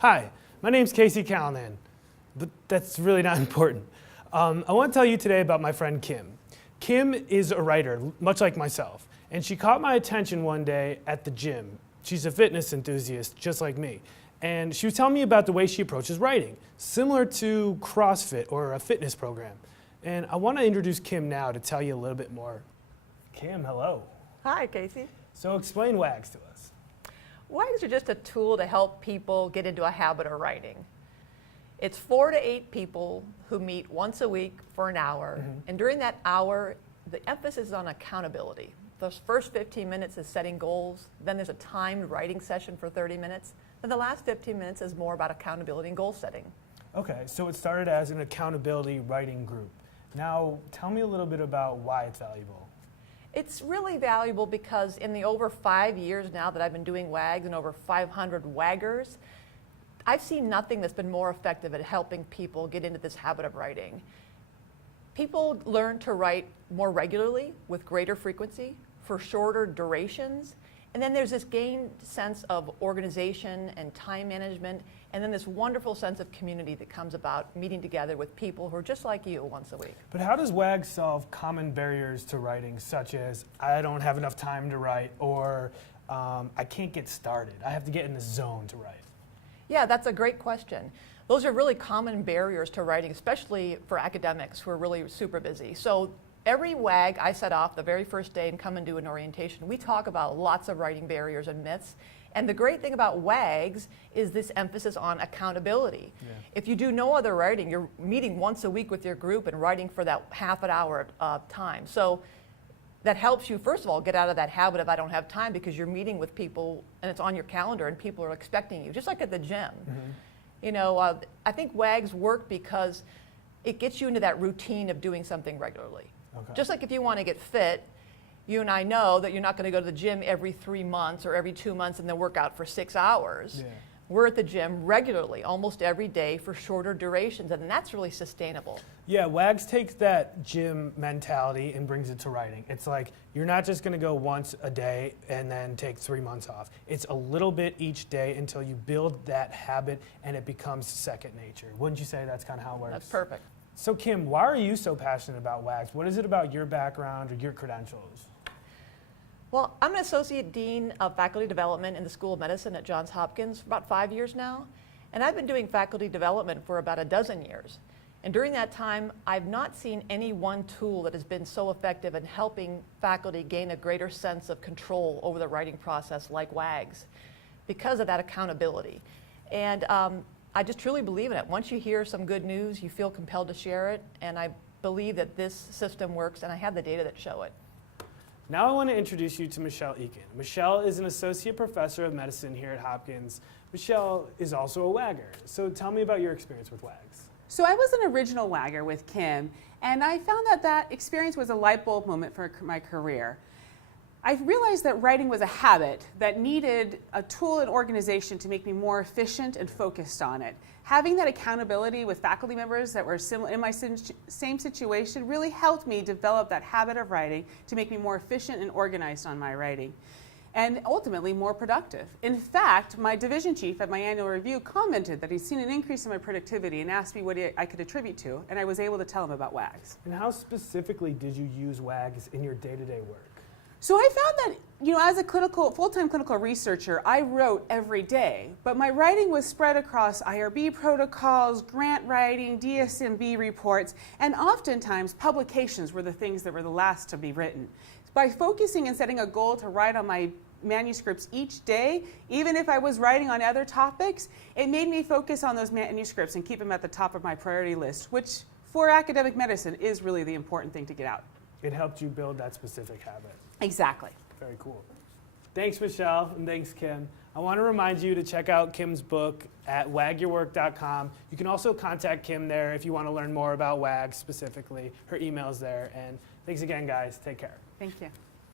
Hi, my name's Casey Callanan, but that's really not important. I want to tell you today about my friend Kim. Kim is a writer, much like myself, and she caught my attention one day at the gym. She's a fitness enthusiast, just like me, and she was telling me about the way she approaches writing, similar to CrossFit or a fitness program. And I want to introduce Kim now to tell you a little bit more. Kim, hello. Hi, Casey. So explain WAGs to us. WAGs are just a tool to help people get into a habit of writing. It's 4 to 8 people who meet once a week for an hour, and during that hour, the emphasis is on accountability. Those first 15 minutes is setting goals, then there's a timed writing session for 30 minutes, and the last 15 minutes is more about accountability and goal setting. Okay, so it started as an accountability writing group. Now, tell me a little bit about why it's valuable. It's really valuable because in the over 5 years now that I've been doing WAGs and over 500 WAGers, I've seen nothing that's been more effective at helping people get into this habit of writing. People learn to write more regularly with greater frequency for shorter durations. And then there's this gained sense of organization and time management, and then this wonderful sense of community that comes about meeting together with people who are just like you once a week. But how does WAG solve common barriers to writing, such as I don't have enough time to write, or I can't get started, I have to get in the zone to write? Yeah, that's a great question. Those are really common barriers to writing, especially for academics who are really super busy. So every WAG I set off the very first day and come and do an orientation, we talk about lots of writing barriers and myths. And the great thing about WAGs is this emphasis on accountability. Yeah. If you do no other writing, you're meeting once a week with your group and writing for that half an hour of time. So that helps you, first of all, get out of that habit of I don't have time, because you're meeting with people and it's on your calendar and people are expecting you, just like at the gym. You know, I think WAGs work because it gets you into that routine of doing something regularly. Okay. Just like if you want to get fit, you and I know that you're not going to go to the gym every 3 months or every 2 months and then work out for 6 hours. Yeah. We're at the gym regularly, almost every day for shorter durations, and that's really sustainable. Yeah, WAGs takes that gym mentality and brings it to writing. It's like you're not just going to go once a day and then take 3 months off. It's a little bit each day until you build that habit and it becomes second nature. Wouldn't you say that's kind of how it works? That's perfect. So Kim, why are you so passionate about WAGs? What is it about your background or your credentials? Well, I'm an Associate Dean of Faculty Development in the School of Medicine at Johns Hopkins for about 5 years now, and I've been doing faculty development for about a dozen years. And during that time, I've not seen any one tool that has been so effective in helping faculty gain a greater sense of control over the writing process like WAGs, because of that accountability. And I just truly believe in it. Once you hear some good news, you feel compelled to share it, and I believe that this system works, and I have the data that show it. Now I want to introduce you to Michelle Eakin. Michelle is an associate professor of medicine here at Hopkins. Michelle is also a WAGger. So tell me about your experience with WAGs. So I was an original WAGger with Kim, and I found that that experience was a light bulb moment for my career. I realized that writing was a habit that needed a tool and organization to make me more efficient and focused on it. Having that accountability with faculty members that were in my same situation really helped me develop that habit of writing to make me more efficient and organized on my writing, and ultimately more productive. In fact, my division chief at my annual review commented that he'd seen an increase in my productivity and asked me what I could attribute to, and I was able to tell him about WAGs. And how specifically did you use WAGs in your day-to-day work? So I found that, you know, as a full-time clinical researcher, I wrote every day, but my writing was spread across IRB protocols, grant writing, DSMB reports, and oftentimes publications were the things that were the last to be written. By focusing and setting a goal to write on my manuscripts each day, even if I was writing on other topics, it made me focus on those manuscripts and keep them at the top of my priority list, which for academic medicine is really the important thing to get out. It helped you build that specific habit. Exactly. Very cool. Thanks, Michelle, and thanks, Kim. I want to remind you to check out Kim's book at wagyourwork.com. You can also contact Kim there if you want to learn more about WAG specifically. Her email's there. And thanks again, guys. Take care. Thank you.